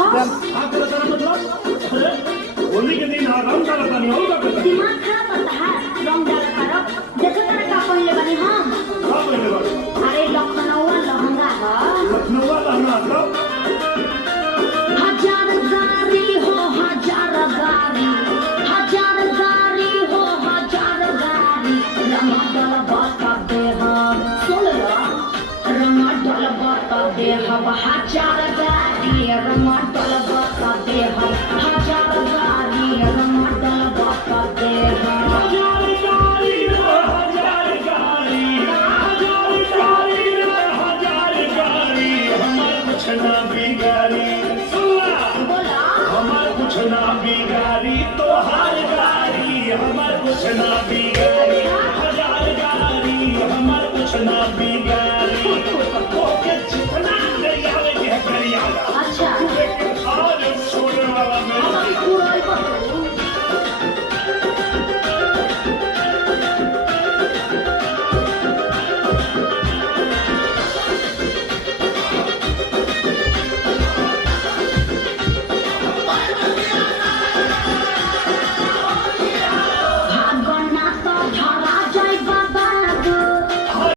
तेरा तेरा मतलब अरे होली के दिन रंग डाला पानी और का करता दिमाग खराब होता है रंग डाला करो देखो तेरे का पहले बनी हम का पहले बार अरे लखनऊ लहंगा है लखनऊ लहंगा तो हजार गाड़ी हो हजार गाड़ी हजार गाड़ी हो हजार गाड़ी रंग डाला बता दे हम सुन लो रंग डाला बता दे हम हजार गाड़ी रंग डाला बता दे हम हजार गाड़ी रंग डाला बता दे हम हजार गाड़ी हमार कुछ ना बिगाड़ी सुना बोला हमार कुछ ना बिगाड़ी तो हर गाड़ी हमार कुछ ना बिगाड़ी हजार गाड़ी हमार कुछ ना बिगाड़ी